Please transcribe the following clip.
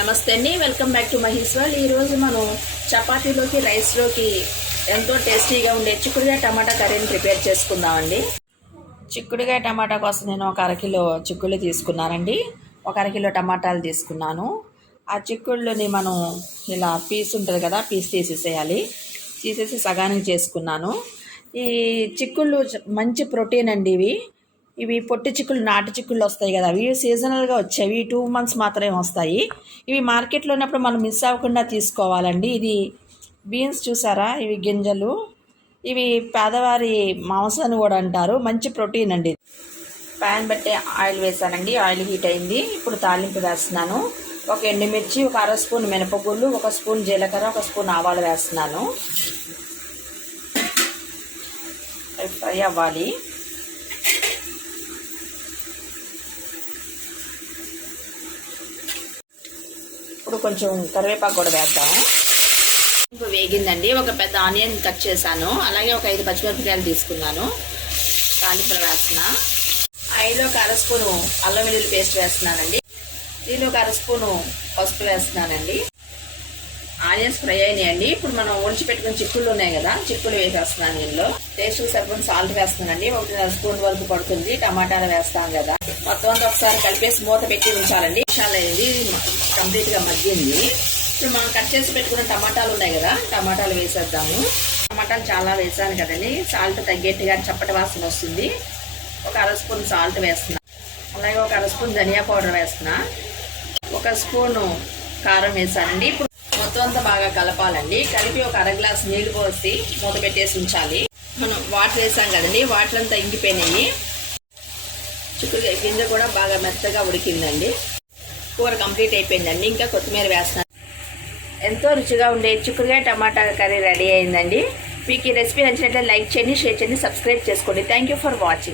నమస్తే అండి, welcome back to Mahesh world. ఈరోజు మనం చపాతీలోకి రైస్లోకి ఎంతో టేస్టీగా ఉండే చిక్కుడుగాయ టమాటా కర్రీని ప్రిపేర్ చేసుకుందామండి. చిక్కుడుగాయ టమాటా కోసం నేను ఒక అరకిలో చిక్కుళ్ళు తీసుకున్నానండి. ఒక అరకిలో టమాటాలు తీసుకున్నాను. ఆ చిక్కుళ్ళని మనం ఇలా పీస్ ఉంటుంది కదా, పీస్ తీసేసేయాలి. తీసేసి సగానికి చేసుకున్నాను. ఈ చిక్కుళ్ళు మంచి ప్రోటీన్ అండి. ఇవి పొట్టి చిక్కుళ్ళు, నాటు చిక్కుళ్ళు వస్తాయి కదా, అవి సీజనల్గా వచ్చేవి. 2 months మాత్రమే వస్తాయి. ఇవి మార్కెట్లో ఉన్నప్పుడు మనం మిస్ అవ్వకుండా తీసుకోవాలండి. ఇది బీన్స్ చూసారా, ఇవి గింజలు. ఇవి పేదవారి మాంసం అని కూడా అంటారు. మంచి ప్రోటీన్ అండి. ప్యాన్ బట్టి ఆయిల్ వేసానండి. ఆయిల్ హీట్ అయింది. ఇప్పుడు తాలింపు వేస్తున్నాను. ఒక ఎండుమిర్చి, ఒక అర స్పూన్ మినపగుళ్ళు, ఒక స్పూన్ జీలకర్ర, ఒక స్పూన్ ఆవాలు వేస్తున్నాను. ఫ్రై అవ్వాలి. ఇప్పుడు కొంచెం కరివేపాకు కూడా వేద్దాము. ఇప్పుడు వేగిందండి. ఒక పెద్ద ఆనియన్ కట్ చేశాను. అలాగే ఒక 5 పచ్చిమిరపకాయలు తీసుకున్నాను. తాలింపులు వేస్తున్నా. ఆయిల్లో ఒక అర స్పూను అల్లం వెల్లుల్లి పేస్ట్ వేస్తున్నానండి. దీనిలో ఒక అర స్పూను పసుపు వేస్తున్నానండి. ఆనియన్స్ ఫ్రై అయినాయండి. ఇప్పుడు మనం ఒలిచి పెట్టుకుని చిక్కుళ్ళు ఉన్నాయి కదా, చిక్కులు వేసేస్తున్నాను. దీనిలో టేస్ట్కి సరిపడిన సాల్ట్ వేస్తున్నానండి. 1.5 స్పూన్ వరకు పడుతుంది. టమాటాలు వేస్తాం కదా, మొత్తం అంతా ఒకసారి కలిపేసి మూత పెట్టి ఉంచాలండి. చాలా ఇది కంప్లీట్గా మగ్గింది. ఇప్పుడు మనం కట్ చేసి పెట్టుకున్న టమాటాలు ఉన్నాయి కదా, టమాటాలు వేసేద్దాము. టమాటాలు చాలా వేసాను కదండి. సాల్ట్ తగ్గట్టుగా చప్పటి వాసన వస్తుంది. ఒక అర స్పూన్ సాల్ట్ వేస్తున్నా. అలాగే ఒక అర స్పూన్ ధనియా పౌడర్ వేస్తున్నా. ఒక స్పూను కారం వేసానండి. ఇప్పుడు మొత్తం అంతా బాగా కలపాలండి. కలిపి ఒక అర గ్లాస్ నీళ్లు పోసి మూత పెట్టేసి ఉంచాలి. మనం వాటర్ వేసాం కదండి, వాటర్ అంతా ఇంకిపోయినాయి. చిక్కుడుకాయ గింజ కూడా బాగా మెత్తగా ఉడికిందండి. కూర కంప్లీట్ అయిపోయిందండి. ఇంకా కొత్తిమీర వేస్తున్నాను. ఎంతో రుచిగా ఉండే చిక్కుడుకాయ టమాటా కర్రీ రెడీ అయిందండి. మీకు ఈ రెసిపీ నచ్చినట్లయితే లైక్ చేయండి, షేర్ చేయండి, సబ్స్క్రైబ్ చేసుకోండి. Thank you for watching.